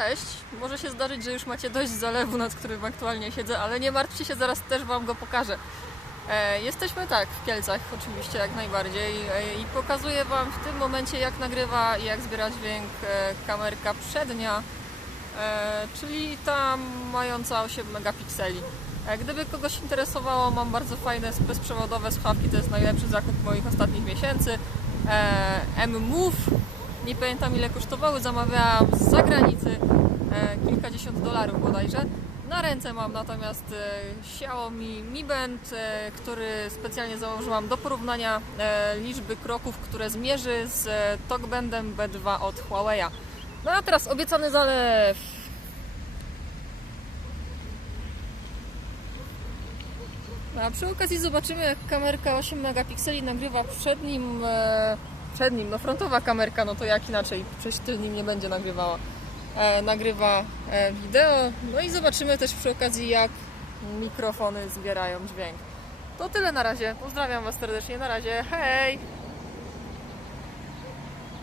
Cześć! Może się zdarzyć, że już macie dość zalewu, nad którym aktualnie siedzę, ale nie martwcie się, zaraz też Wam go pokażę. E, jesteśmy tak, w Kielcach oczywiście, jak najbardziej e, i pokazuję Wam w tym momencie jak nagrywa i jak zbiera dźwięk e, kamerka przednia, e, czyli ta mająca 8 megapikseli. E, Gdyby kogoś interesowało, mam bardzo fajne bezprzewodowe słuchawki, to jest najlepszy zakup moich ostatnich miesięcy. E, M-Move, nie pamiętam ile kosztowały, zamawiałam z zagranicy, e, kilkadziesiąt dolarów bodajże. Na ręce mam natomiast e, Xiaomi Mi Band, e, który specjalnie założyłam do porównania liczby kroków, które zmierzy z TalkBandem B2 od Huawei'a. No a teraz obiecany zalew. No, A przy okazji zobaczymy, jak kamerka 8 megapikseli nagrywa przed nim, przed nim, no frontowa kamerka, no to jak inaczej, przecież tylnym nie będzie nagrywała. E, nagrywa e, wideo, no i zobaczymy też przy okazji, jak mikrofony zbierają dźwięk. To tyle na razie, pozdrawiam Was serdecznie, na razie, hej!